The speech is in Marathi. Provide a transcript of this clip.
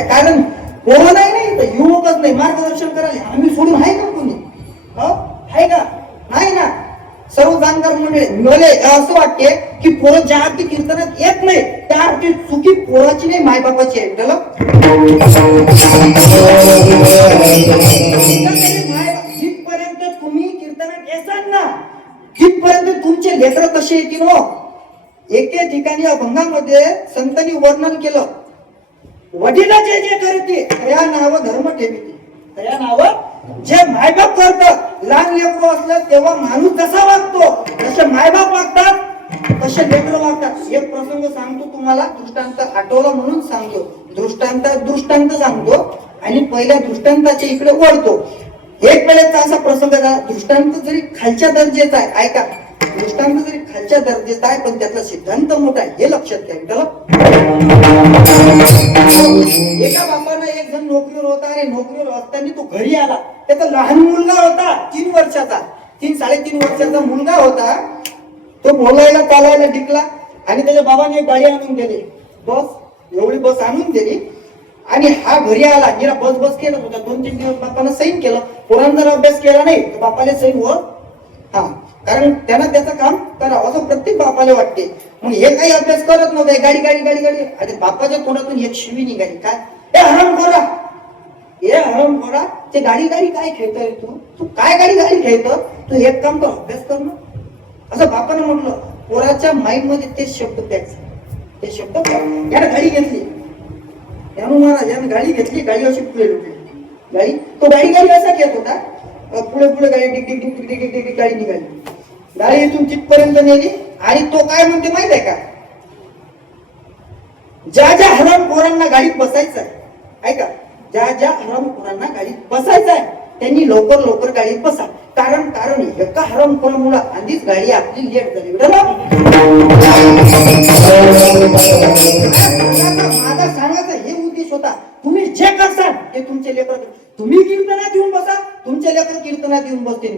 आहे. कारण पोरं नाही तर युवकच नाही मार्गदर्शन करायला आम्ही सोडून आहे का कोणी? आहे का? नाही ना. सर्व जाणकार मंडळी मला असं वाटते की पोरं ज्या अर्थी कीर्तनात येत नाही त्या अर्थी चुकी पोराची नाही मायबापाची आहे. त्याला जिथपर्यंत तुम्ही कीर्तनात येसाल ना तिथपर्यंत तुमचे लेकर कसे येतील हो. एके ठिकाणी अभंगामध्ये संतांनी वर्णन केलं, वडील जे जे करते त्या नाव धर्म ठेवते. त्या नाव जे मायबाप करत लहान लेकरू असलं तेव्हा माणूस जसा वागतो तसे मायबाप वागतात तसे लेकरं वागतात. एक प्रसंग सांगतो तुम्हाला, दृष्टांत आठवला म्हणून सांगतो. दृष्टांत सांगतो आणि पहिल्या दृष्टांताच्या इकडे वळतो. एक वेळेचा असा प्रसंग झाला. दृष्टांत जरी खालच्या दर्जाचा आहे, ऐका, दृष्टांत जरी खालच्या दर्जाचा आहे पण त्यातला सिद्धांत मोठा आहे हे लक्षात घ्या. त्याला एका बापानं एक जण नोकरीवर होता आणि नोकरीवर असताना तो घरी आला. त्याचा लहान मुलगा होता 3 वर्षाचा, 3-3.5 वर्षाचा मुलगा होता. तो बोलायला चालायला टिकला आणि त्याच्या बाबाने एक गाडी आणून दिली, बस एवढी बस आणून दिली आणि हा घरी आला. निरा बस केलं होता. 2-3 दिवस बापानं सैन केलं. पोरांना जर अभ्यास केला नाही तर बापाला सैन वर कारण त्यानं त्याचं काम करावं असं प्रत्येक बापाला वाटते. मग हे काही अभ्यास करत नव्हते. गाडी गाडी गाडी गाडी आणि बापाच्या तोंडातून एक शिवी निघाली, काय ए हराम खोरा ते गाडी गाडी काय खेळतोय तू काय गाडी गाडी खेळतो, तू एक काम कर अभ्यास कर ना, असं बापानं म्हटलं. पोराच्या माइंड मध्ये ते शब्द ते शब्द यानं गाडी घेतली, यानं गाडी घेतली. गाडी अशी पुढे लुटली. गाडी गाडी असा खेळत होता. पुढे गाडी डिग डिग डिग डिग डिग डिग गाडी निघाली. गाडी इथून तिथपर्यंत नेली आणि तो काय म्हणते माहित आहे का, ज्या हरामखोरांना गाडीत बसायचं आहे, ऐका, ज्या हरामखोरांना गाडीत बसायचं आहे त्यांनी लवकर गाडीत बसा. कारण एका हरामखोरामुळे आधीच गाडी आपली लेट झाली. माझा सांगायचा हे उद्देश होता, तुम्ही जे करसाल ते तुमचे लेकर, तुम्ही कीर्तनात येऊन बसा, तुमचे लेकर कीर्तनात येऊन बसतील.